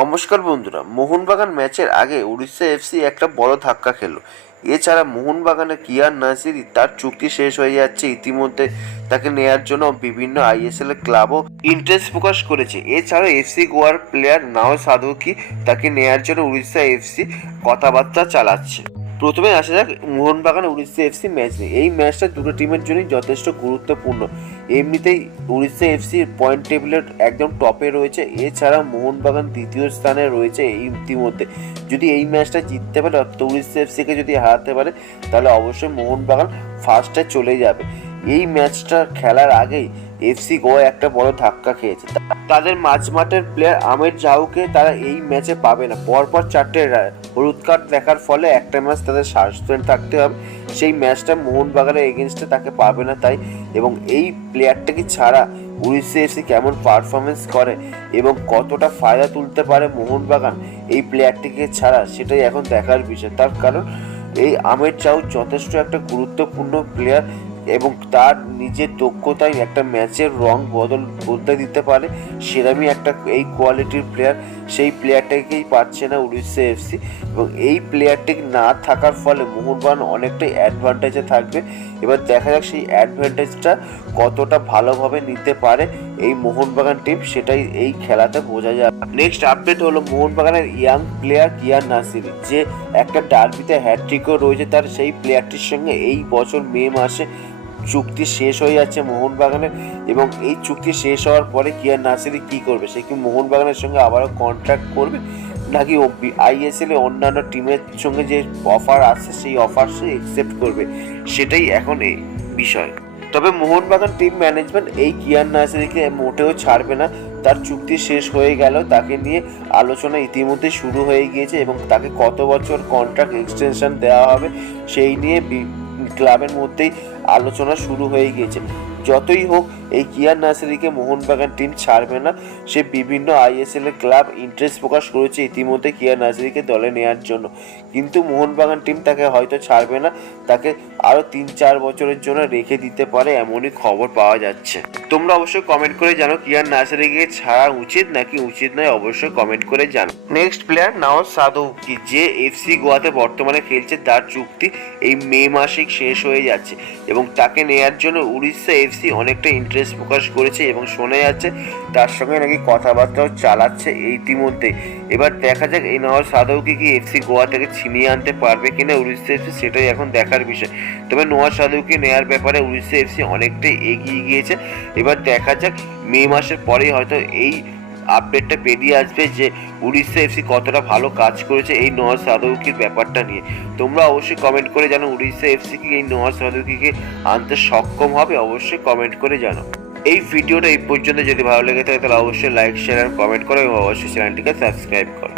নমস্কার বন্ধুরা, মোহনবাগান ম্যাচের আগে উড়িষ্যা এফসি একটা বড় ধাক্কা খেলো। এছাড়া মোহনবাগানে কিয়ার নাসিরি তার চুক্তি শেষ হয়ে যাচ্ছে। ইতিমধ্যে তাকে নেয়ার জন্য বিভিন্ন আইএসএল ক্লাবও ইন্টারেস্ট প্রকাশ করেছে। এছাড়া এফসি গোয়ার প্লেয়ার নাও সাধুকি তাকে নেয়ার জন্য উড়িষ্যা এফসি কথাবার্তা চালাচ্ছে। প্রথমে আসা যাক মোহনবাগান উড়িষ্যা এফসি ম্যাচ নিয়ে। এই ম্যাচটা দুটো টিমের জন্যই যথেষ্ট গুরুত্বপূর্ণ। এমনিতেই উড়িষ্যা এফসি পয়েন্ট টেবিলের একদম টপে রয়েছে। এছাড়া মোহনবাগান দ্বিতীয় স্থানে রয়েছে ইতিমধ্যে। যদি এই ম্যাচটা জিততে পারে, অর্থাৎ উড়িষ্যা এফসিকে যদি হারাতে পারে, তাহলে অবশ্যই মোহনবাগান ফার্স্টে চলে যাবে। এই ম্যাচটা খেলার আগেই এফসি গোয়া একটা বড় ধাক্কা খেয়েছে। তাদের মাঝমাঠের প্লেয়ার আমির জাহুকে তারা এই ম্যাচে পাবে না। পরপর চারটে হলুদ কার্ড দেখার ফলে একটা ম্যাচ তাদের সাসপেন্ড থাকতে হবে। সেই ম্যাচটা মোহনবাগানের এগেনস্টে তাকে পাবে না তাই। এবং এই প্লেয়ারটাকে ছাড়া উড়িষ্যা এফসি কেমন পারফরমেন্স করে এবং কতটা ফায়দা তুলতে পারে মোহনবাগান এই প্লেয়ারটিকে ছাড়া, সেটাই এখন দেখার বিষয়। তার কারণ এই আমের চাউ যথেষ্ট একটা গুরুত্বপূর্ণ প্লেয়ার এবং তার নিজের দক্ষতায় একটা ম্যাচের রং বদল, বদলে দিতে পারে সেরামই একটা এই কোয়ালিটির প্লেয়ার সেই প্লেয়ারটাকেই পাচ্ছে না উড়িষ্যা এফসি এবং এই প্লেয়ারটি না থাকার ফলে মোহনবান অনেকটাই অ্যাডভান্টেজে থাকবে। এবার দেখা যাক সেই অ্যাডভান্টেজটা কতটা ভালোভাবে নিতে পারে। এই মোহনবাগান টিম সেটাই এই খেলাতে বোঝা যাবে নেক্সট আপডেট হলো মোহনবাগানের ইয়াং প্লেয়ার কিয়ার নাসির, যে একটা ডার্বিতে হ্যাট্রিকও রয়েছে তার সেই প্লেয়ারটির সঙ্গে এই বছর মে মাসে চুক্তি শেষ হয়ে যাচ্ছে মোহনবাগানের এবং এই চুক্তি শেষ হওয়ার পরে কিয়ার নাসিরি কি করবে? সে কি মোহনবাগানের সঙ্গে আবারও কন্ট্রাক্ট করবে? নাকি আইএসএল এ অন্যান্য টিমের সঙ্গে যে অফার আসছে, সেই অফার সে একসেপ্ট করবে? সেটাই এখন এই বিষয়। তবে মোহনবাগান টিম ম্যানেজমেন্ট এই কিয়ার নার্সারিকে মোটেও ছাড়বে না। তার চুক্তি শেষ হয়ে গেল তাকে নিয়ে আলোচনা ইতিমধ্যে শুরু হয়ে গিয়েছে এবং তাকে কত বছর কন্ট্রাক্ট এক্সটেনশন দেওয়া হবে সেই নিয়ে ক্লাবের মধ্যেই আলোচনা শুরু হয়ে গিয়েছে। যতই হোক, এই কিয়ার নার্সারিকে মোহনবাগান টিম ছাড়বে না। সে বিভিন্ন আইএসএল এর ক্লাব ইন্টারেস্ট প্রকাশ করেছে ইতিমধ্যে কিয়ার নার্সারিকে দলে নেওয়ার জন্য। কিন্তু মোহনবাগান টিম তাকে হয়তো ছাড়বে না, তাকে আরও তিন চার বছরের জন্য রেখে দিতে পারে এমনই খবর পাওয়া যাচ্ছে। তোমরা অবশ্যই কমেন্ট করে জানো কিয়ার নার্সারিকে ছাড়া উচিত নাকি উচিত নয়, অবশ্যই কমেন্ট করে জানো। নেক্সট প্লেয়ার নাও সাদৌকি, যে এফসি গোয়াতে বর্তমানে খেলছে, তার চুক্তি এই মে মাসিক শেষ হয়ে যাচ্ছে এবং তাকে নেয়ার জন্য উড়িষ্যা এফসি অনেকটা ইন্টারেস্ট প্রকাশ করেছে এবং শোনা যাচ্ছে তার সঙ্গে নাকি কথাবার্তাও চালাচ্ছে এই ইতিমধ্যেই এবার দেখা যাক এই নওয়াজ সাধুকে কি এফসি গোয়া থেকে ছিনিয়ে আনতে পারবে কিনা উড়িষ্যা এফসি সেটাই এখন দেখার বিষয়। তবে নোয়াজ সাধুকে নেয়ার ব্যাপারে উড়িষ্যা এফসি অনেকটাই এগিয়ে গিয়েছে। এবার দেখা যাক মে মাসের পরেই হয়তো এই আপডেটটা বেরিয়ে আসবে যে উড়িষ্যা এফসি কতটা ভালো কাজ করেছে এই নওয়াজ সাদুকির ব্যাপারটা নিয়ে। তোমরা অবশ্যই কমেন্ট করে জানো উড়িষ্যা এফসি কি, এই নওয়াজ সাদুকিকে আনতে সক্ষম হবে, অবশ্যই কমেন্ট করে জানো। এই ভিডিওটা এই পর্যন্ত, যদি ভালো লেগে থাকে তাহলে অবশ্যই লাইক শেয়ার আর কমেন্ট করো এবং অবশ্যই চ্যানেলটিকে সাবস্ক্রাইব করো।